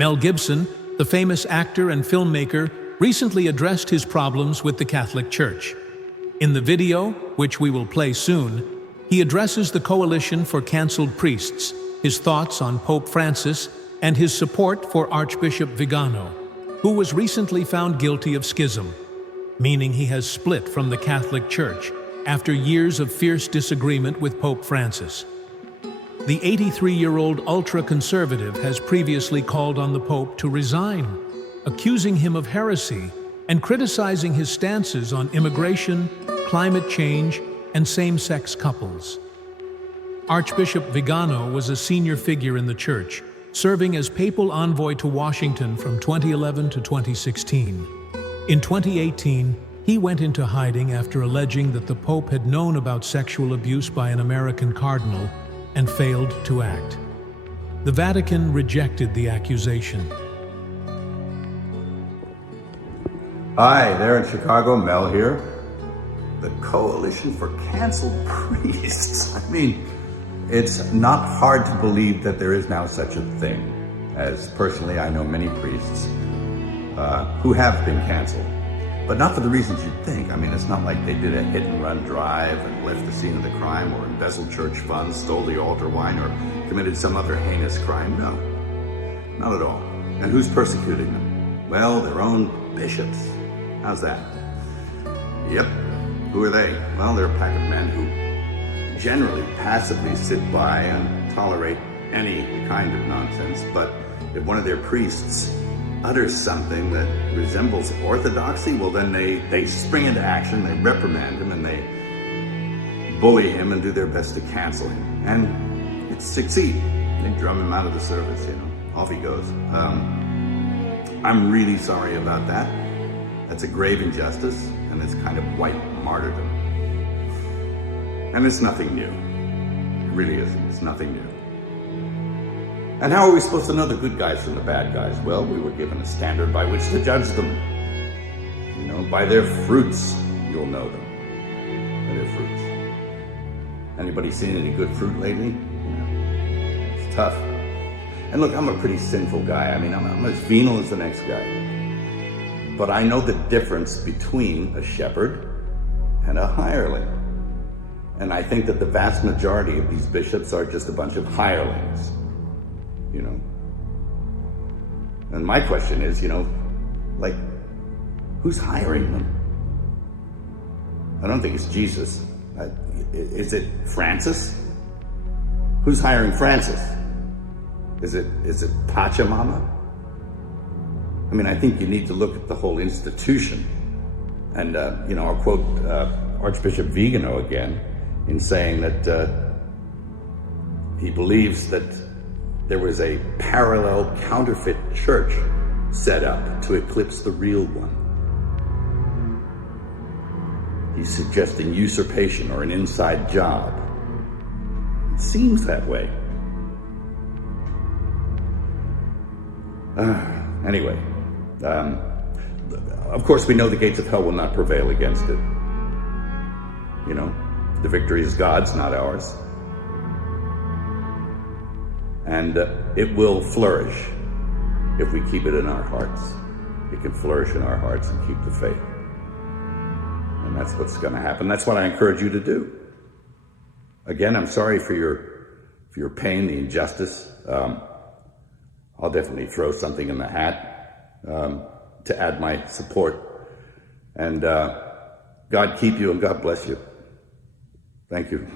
Mel Gibson, the famous actor and filmmaker, recently addressed his problems with the Catholic Church. In the video, which we will play soon, he addresses the Coalition for Cancelled Priests, his thoughts on Pope Francis, and his support for Archbishop Vigano, who was recently found guilty of schism, meaning he has split from the Catholic Church after years of fierce disagreement with Pope Francis. The 83-year-old ultra-conservative has previously called on the Pope to resign, accusing him of heresy and criticizing his stances on immigration, climate change, and same-sex couples. Archbishop Vigano was a senior figure in the Church, serving as papal envoy to Washington from 2011 to 2016. In 2018, he went into hiding after alleging that the Pope had known about sexual abuse by an American cardinal and failed to act. The Vatican rejected the accusation. Hi, there in Chicago, Mel here. The Coalition for Cancelled Priests. I mean, it's not hard to believe that there is now such a thing, as personally I know many priests who have been canceled, but not for the reasons you'd think. I mean, it's not like they did a hit-and-run drive and left the scene of the crime, or embezzled church funds, stole the altar wine, or committed some other heinous crime. No, not at all. And who's persecuting them? Well, their own bishops. How's that? Yep. Who are they? Well, they're a pack of men who generally passively sit by and tolerate any kind of nonsense, but if one of their priests utters something that resembles orthodoxy, well then they spring into action, they reprimand him, and they bully him and do their best to cancel him. And it succeeds. They drum him out of the service, off he goes. I'm really sorry about that. That's a grave injustice, and it's kind of white martyrdom. And it's nothing new. It really isn't. It's nothing new. And how are we supposed to know the good guys from the bad guys? Well, we were given a standard by which to judge them. By their fruits, you'll know them. By their fruits. Anybody seen any good fruit lately? It's tough. And look, I'm a pretty sinful guy. I mean, I'm as venal as the next guy. But I know the difference between a shepherd and a hireling. And I think that the vast majority of these bishops are just a bunch of hirelings. And my question is, who's hiring them? I don't think it's Jesus. Is it Francis? Who's hiring Francis? Is it Pachamama? I mean, I think you need to look at the whole institution. And, I'll quote Archbishop Vigano again in saying that he believes that there was a parallel counterfeit church set up to eclipse the real one. He's suggesting usurpation or an inside job. It seems that way. Anyway, of course we know the gates of hell will not prevail against it. The victory is God's, not ours. And it will flourish if we keep it in our hearts. It can flourish in our hearts and keep the faith. And that's what's going to happen. That's what I encourage you to do. Again, I'm sorry for your pain, the injustice. I'll definitely throw something in the hat to add my support. And God keep you and God bless you. Thank you.